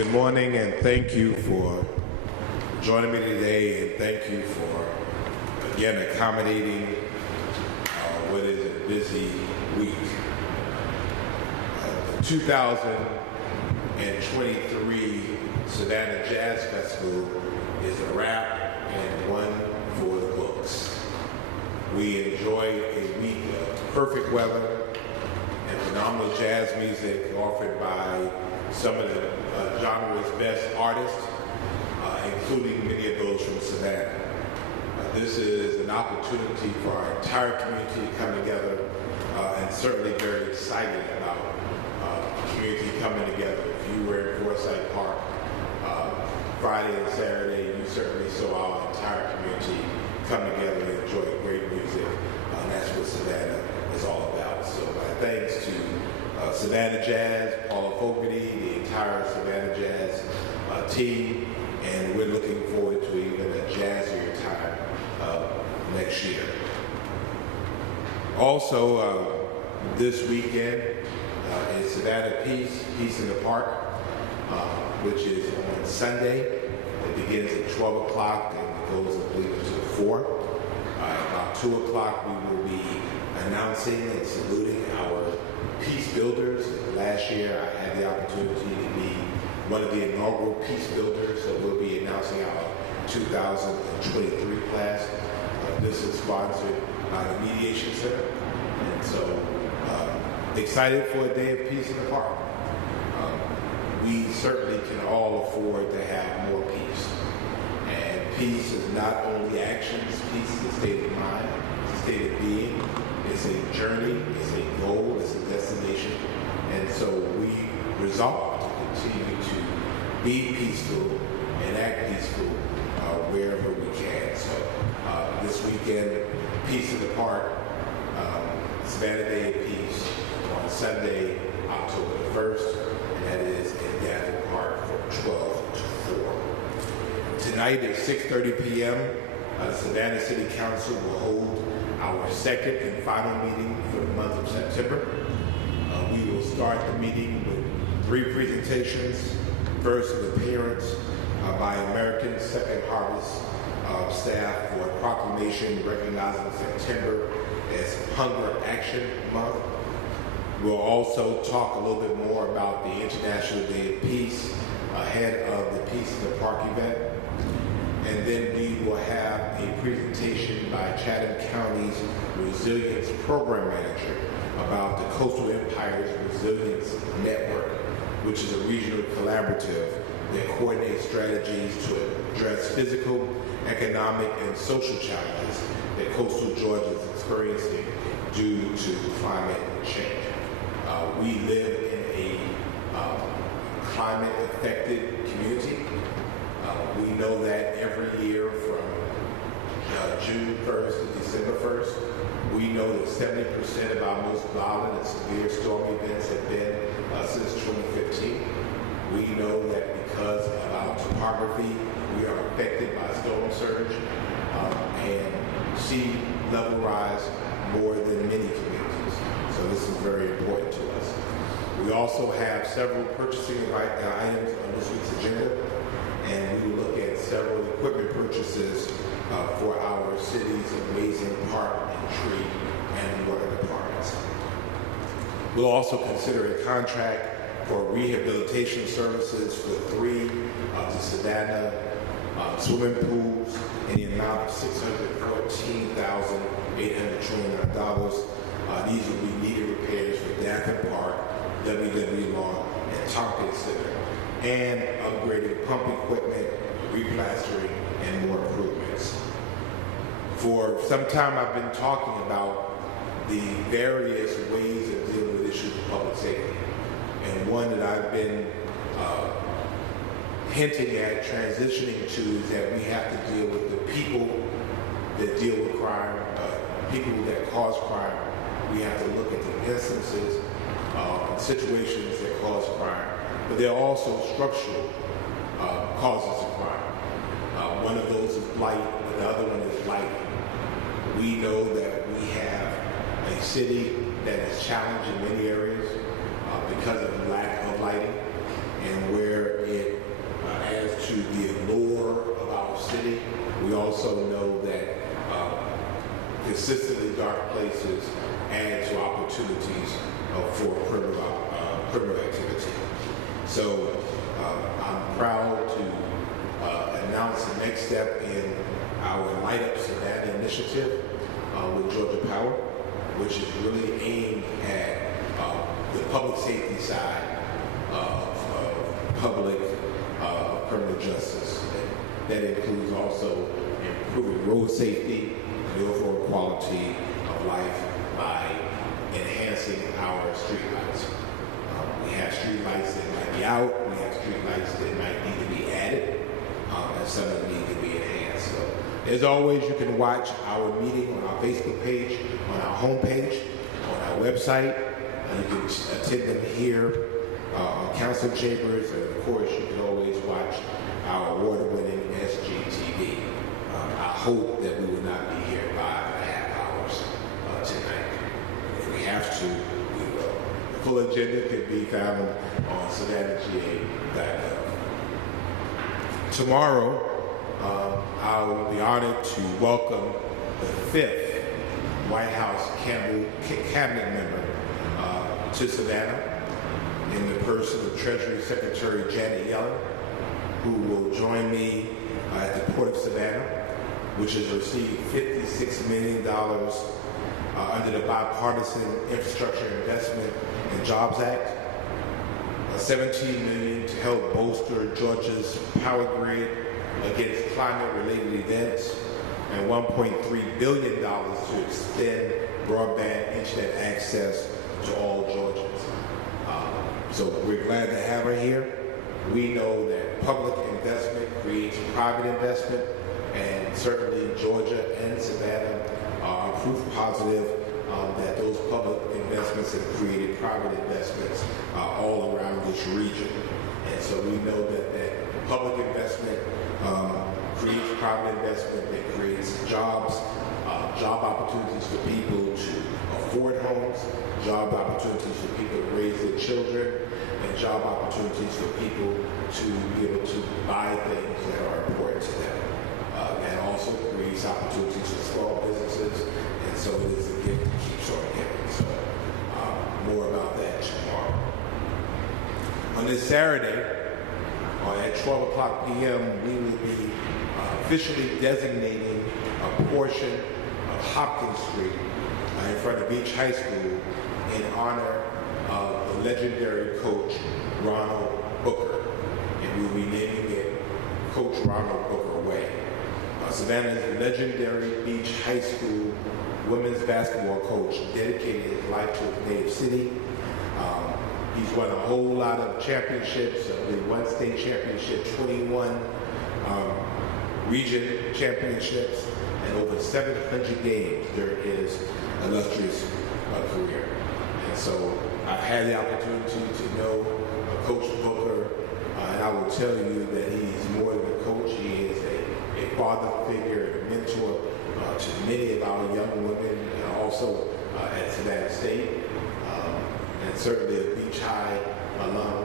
Good morning, and thank you for joining me today, and thank you for, again, accommodating what is a busy week. The 2023 Savannah Jazz Festival is a wrap and one for the books. We enjoy a week of perfect weather and phenomenal jazz music offered by some of the genre's best artists, including many of those from Savannah. This is an opportunity for our entire community to come together, and certainly very excited about community coming together. If you were in Forsyth Park Friday and Saturday, you certainly saw our entire community come together and enjoy great music, and that's what Savannah is all about. So thanks to Savannah Jazz, Paula Fogarty, the entire Savannah Jazz team, and we're looking forward to even a jazzier time next year. Also, this weekend is Savannah Peace in the Park, which is on Sunday. It begins at 12 o'clock and goes, I believe, until 4. About 2 o'clock, we will be announcing and saluting our Peace Builders. Last year, I had the opportunity to be one of the inaugural Peace Builders, so we'll be announcing our 2023 class. This is sponsored by the Mediation Center, and so excited for a day of peace in the park. We certainly can all afford to have more peace, and peace is not only actions, peace is a state of mind, it's a state of being. It's a journey, it's a goal, it's a destination, and so we resolve to continue to be peaceful and act peaceful wherever we can. So this weekend, Peace in the Park, Savannah Day of Peace on Sunday, October the 1st, and that is in Gathering Park from 12 to 4. Tonight at 6:30 p.m., the Savannah City Council will hold our second and final meeting for the month of September. We will start the meeting with 3 presentations. First, an appearance by American Second Harvest staff for a proclamation recognizing September as Hunger Action Month. We'll also talk a little bit more about the International Day of Peace ahead of the Peace in the Park event. And then we will have a presentation by Chatham County's Resilience Program Manager about the Coastal Empire's Resilience Network, which is a regional collaborative that coordinates strategies to address physical, economic, and social challenges that coastal Georgia is experiencing due to climate change. We live in a climate-affected community. We know that every year from June 1st to December 1st, we know that 70% of our most violent and severe storm events have been since 2015. We know that because of our topography, we are affected by storm surge and sea level rise more than many communities. So this is very important to us. We also have several purchasing items on this week's agenda, and we will look at several equipment purchases for our city's amazing park and tree and water departments. We'll also consider a contract for rehabilitation services for 3 of the Savannah swimming pools in the amount of $614,829. These will be needed repairs for Daffin Park, WW Lawn, and Tompkins Center, and upgrading pump equipment, replastering, and more improvements. For some time, I've been talking about the various ways of dealing with issues of public safety. And one that I've been hinting at, transitioning to, is that we have to deal with the people that deal with crime, people that cause crime. We have to look at the instances and situations that cause crime. But there are also structural causes of crime. One of those is blight, and the other one is lighting. We know that we have a city that is challenged in many areas because of the lack of lighting, and where it consistently dark places add to opportunities for criminal activity. So I'm proud to announce the next step in our Light Up Savannah initiative with Georgia Power, which is really aimed at the public safety side of public criminal justice. That includes also improving road safety and the overall quality of life by enhancing our streetlights. We have streetlights that might be out, we have streetlights that might need to be added, and some of them need to be enhanced. So, as always, you can watch our meeting on our Facebook page, on our homepage, on our website. You can attend them here on Council Chambers, and of course, you can always watch our award-winning SGTV. I hope that we will not be here 5.5 hours tonight. If we have to, we will. The full agenda can be found on SavannahGA.gov. Tomorrow, I will be honored to welcome the 5th White House cabinet member to Savannah in the person of Treasury Secretary Janet Yellen, who will join me at the Port of Savannah, which has received $56 million under the Bipartisan Infrastructure Investment and Jobs Act, $17 million to help bolster Georgia's power grid against climate-related events, and $1.3 billion to extend broadband internet access to all Georgians. So we're glad to have her here. We know that public investment creates private investment, and certainly Georgia and Savannah are proof positive that those public investments have created private investments all around this region. And so we know that public investment creates private investment that creates jobs, job opportunities for people to afford homes, job opportunities for people to raise their children, and job opportunities for people to be able to buy things that are important to them. And also creates opportunities for small businesses, and so it is a gift that keeps on giving. So more about that tomorrow. On this Saturday, at 12 o'clock p.m., we will be officially designating a portion of Hopkins Street in front of Beach High School in honor of the legendary coach Ronald Booker, and we'll be naming it Coach Ronald Booker Way. Savannah's legendary Beach High School women's basketball coach dedicated his life to his native city. He's won a whole lot of championships, one state championship, 21 region championships, and over 700 games during his illustrious career. And so I had the opportunity to know Coach Booker, and I will tell you that he's more than a coach. He is a father figure, a mentor to many of our young women, and also at Savannah State, and certainly a Beach High alum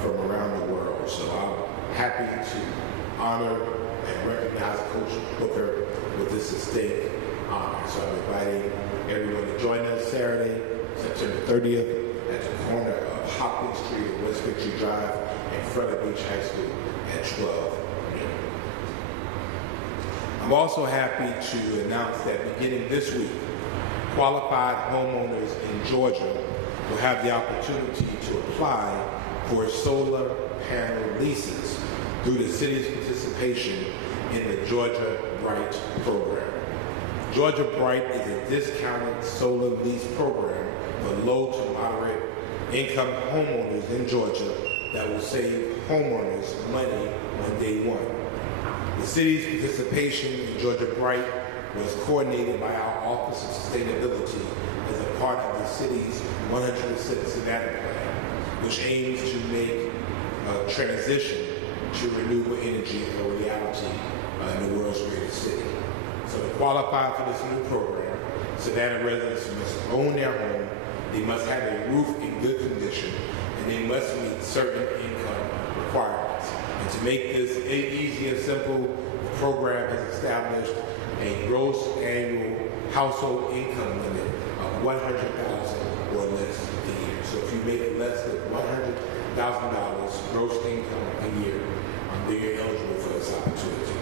from around the world. So I'm happy to honor and recognize Coach Booker with this distinct honor. So I'm inviting everyone to join us Saturday, September 30th, at the corner of Hopkins Street and West Victory Drive in front of Beach High School at 12 noon. I'm also happy to announce that beginning this week, qualified homeowners in Georgia will have the opportunity to apply for solar panel leases through the city's participation in the Georgia Bright program. Georgia Bright is a discounted solar lease program for low to moderate income homeowners in Georgia that will save homeowners money on day one. The city's participation in Georgia Bright was coordinated by our Office of Sustainability as a part of the city's 100% Savannah Plan, which aims to make a transition to renewable energy a reality in the world's greatest city. So to qualify for this new program, Savannah residents must own their home, they must have a roof in good condition, and they must meet certain income requirements. And to make this easy and simple, the program has established a gross annual household income limit of $100,000 or less a year. So if you make less than $100,000 gross income a year, then you're eligible for this opportunity.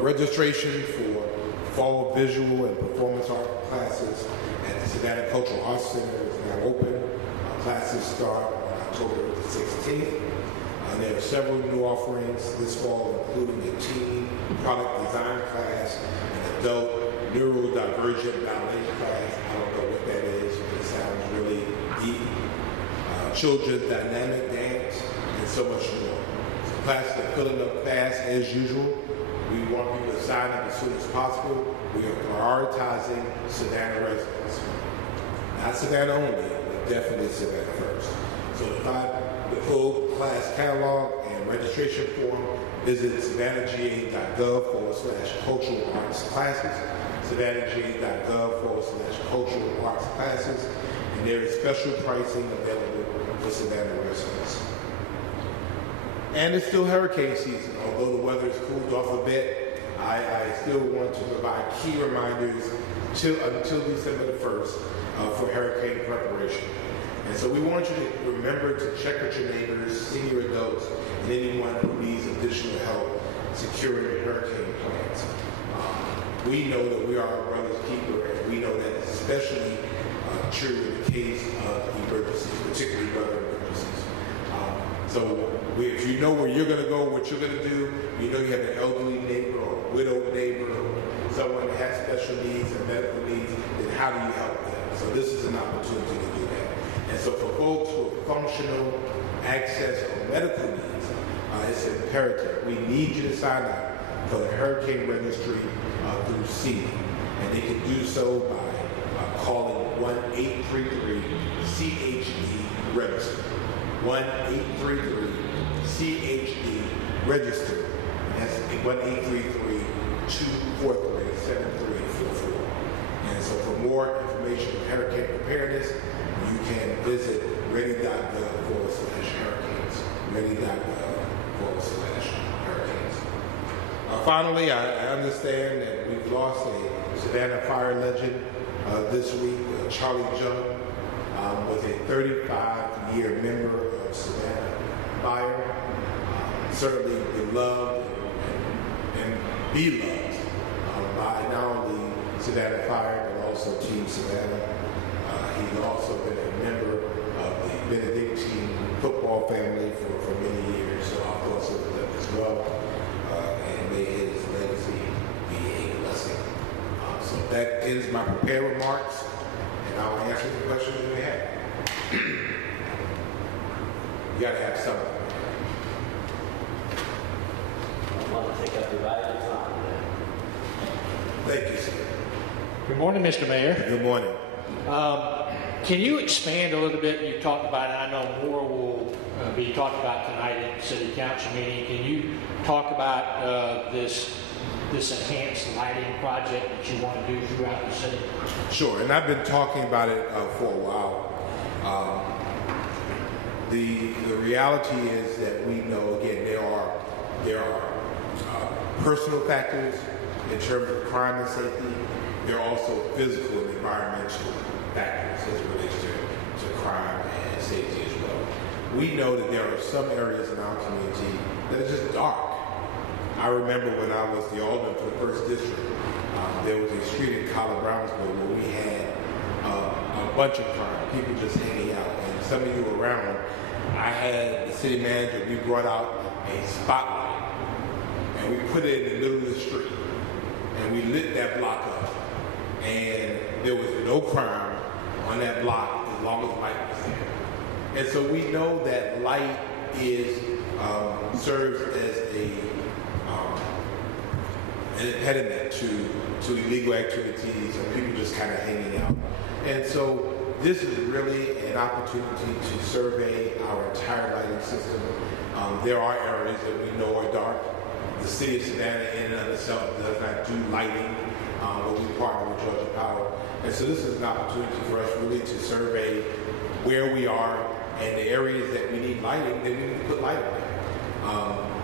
Registration for fall visual and performance art classes at the Savannah Cultural Arts Center is now open. Classes start on October the 16th. There are several new offerings this fall, including a teen product design class, an adult neurodivergent ballet class. I don't know what that is, but it sounds really deep. Children's dynamic dance, and so much more. So classes are filling up fast as usual. We want people to sign up as soon as possible. We are prioritizing Savannah residents. Not Savannah only, but definitely Savannah first. So to find the full class catalog and registration form, visit savannahga.gov/cultural arts classes, savannahga.gov/cultural arts classes, and there is special pricing available for Savannah residents. And it's still hurricane season. Although the weather has cooled off a bit, I still want to provide key reminders until December the 1st for hurricane preparation. And so we want you to remember to check with your neighbors, senior adults, and anyone who needs additional help securing hurricane plans. We know that we are our brother's keeper, and we know that it's especially true in the case of emergencies, particularly weather emergencies. So if you know where you're going to go, what you're going to do, you know you have an elderly neighbor or a widowed neighbor or someone that has special needs and medical needs, then how do you help them? So this is an opportunity to do that. And so for folks with functional access or medical needs, it's imperative. We need you to sign up for the Hurricane Registry through CEDA. And they can do so by calling 1-833-CHD-REGISTER. 1-833-CHD-REGISTER. And that's 1-833-243-7344. And so for more information on hurricane preparedness, you can visit ready.gov/hurricanes. Ready.gov/hurricanes. Finally, I understand that we've lost a Savannah fire legend this week. Charlie Jung was a 35-year member of Savannah Fire, certainly beloved and beloved by not only Savannah Fire, but also Team Savannah. He's also been a member of the Benedictine football family for many years, so our thoughts are with them as well. And may his legacy be a blessing. So that ends my prepared remarks, and I'll answer the questions you may have. You got to have something. I want to take up your valuable time. Thank you, sir. Good morning, Mr. Mayor. Good morning. Can you expand a little bit? You talked about it. I know more will be talked about tonight at the City Council meeting. Can you talk about this enhanced lighting project that you want to do throughout the city? Sure, and I've been talking about it for a while. The reality is that we know, again, there are personal factors in terms of crime and safety. There are also physical and environmental factors as it relates to crime and safety as well. We know that there are some areas in our community that are just dark. I remember when I was the alderman for the 1st District, there was a street in College Brownsville where we had a bunch of crime, people just hanging out. And some of you around, I had the city manager, we brought out a spotlight and we put it in the middle of the street and we lit that block up. And there was no crime on that block as long as light was there. And so we know that light serves as an impediment to illegal activities and people just kind of hanging out. And so this is really an opportunity to survey our entire lighting system. There are areas that we know are dark. The city of Savannah in and of itself does not do lighting, but we partner with Georgia Power. And so this is an opportunity for us really to survey where we are and the areas that we need lighting, then we need to put light on it.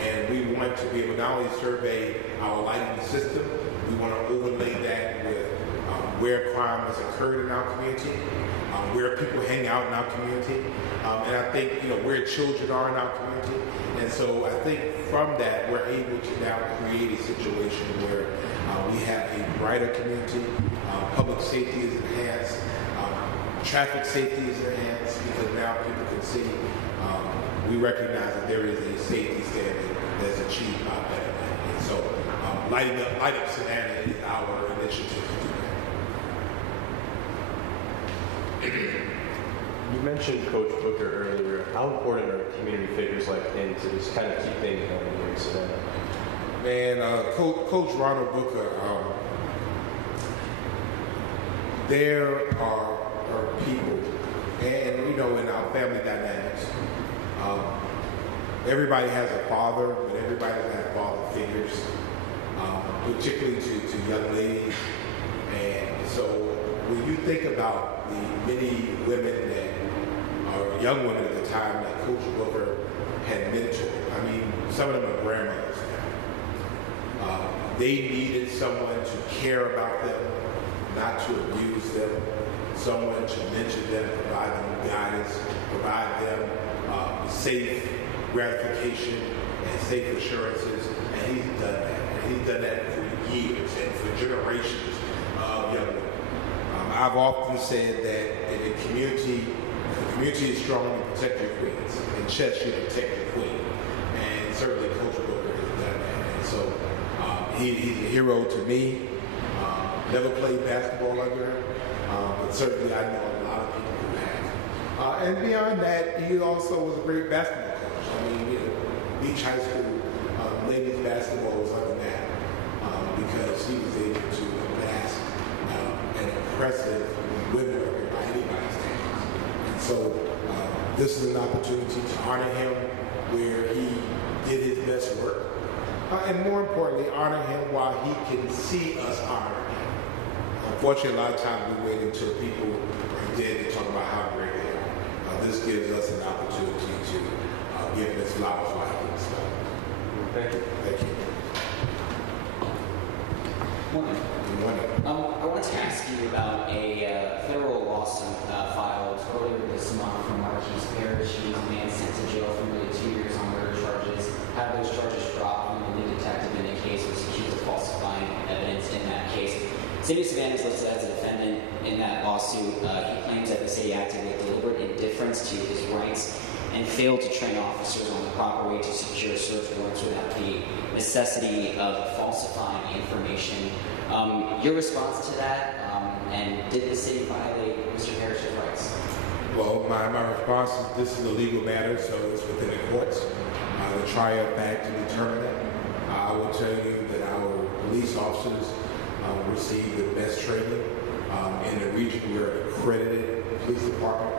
And we want to be able to not only survey our lighting system, We want to overlay that with where crime has occurred in our community, where people hang out in our community, and I think where children are in our community. And so I think from that we're able to now create a situation where we have a brighter community. Public safety is enhanced. Traffic safety is enhanced because now people can see. We recognize that there is a safety standard that's achieved by better planning. And so Light Up Savannah is our initiative to do that. You mentioned Coach Booker earlier. How important are community figures like him to just kind of keep things going here in Savannah? Man, Coach Ronald Booker, there are people, and in our family dynamics, everybody has a father, but everybody doesn't have father figures, particularly to young ladies. And so when you think about the many women that are young women at the time that Coach Booker had mentored, I mean, some of them are grandmothers now. They needed someone to care about them, not to abuse them, someone to mentor them, provide them guidance, provide them safe gratification and safe assurances, and he's done that. And he's done that for years and for generations of young women. I've often said that in the community is strong to protect your queens, and chess should protect your queen. And certainly Coach Booker has done that. And so he's a hero to me. Never played basketball under him, but certainly I know a lot of people who have. And beyond that, he also was a great basketball coach. I mean, Beach High School ladies basketball was under that because he was able to amass an impressive women record by anybody's standards. And so this is an opportunity to honor him where he did his best work, and more importantly, honor him while he can see us honor him. Unfortunately, a lot of times we wait until people are dead to talk about how great they are. This gives us an opportunity to give him his flowers while he can start. Thank you. Thank you. Morning. Good morning. I wanted to ask you about a federal lawsuit filed earlier this month from Marquise Parish. He's a man sent to jail for nearly 2 years on murder charges. Had those charges dropped when the lead detective in the case was accused of falsifying evidence in that case. City of Savannah is listed as a defendant in that lawsuit. He claims that the city acted with deliberate indifference to his rights and failed to train officers on the proper way to secure search warrants without the necessity of falsifying information. Your response to that, and did the city violate Mr. Parrish's rights? Well, my response is this is a legal matter, so it's within the courts. The trial fact to determine that. I will tell you that our police officers receive the best training in the region. We're an accredited police department,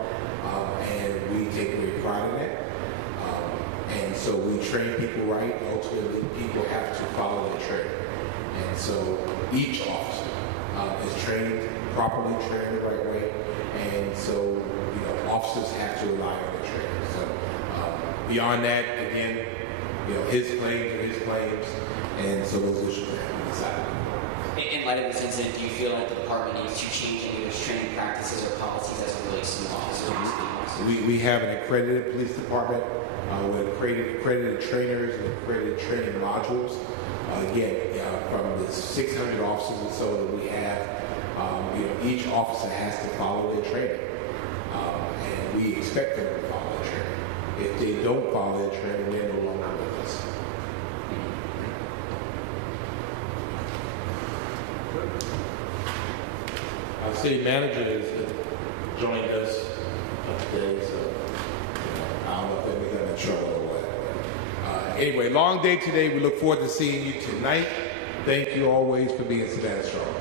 and we take great pride in that. And so we train people right. Ultimately, people have to follow their training. And so each officer is trained properly, trained the right way. And so officers have to rely on their training. So beyond that, again, his claims are his claims, and so those issues have to be decided. In light of this incident, do you feel like the department needs to change any of its training practices or policies as it relates to officers? We have an accredited police department with accredited trainers and accredited training modules. Again, from the 600 officers or so that we have, each officer has to follow their training. And we expect them to follow their training. If they don't follow their training, they're no longer with us. Our city manager has joined us today, so I don't know if they'll be in trouble or what. Anyway, long day today. We look forward to seeing you tonight. Thank you always for being Savannah Strong.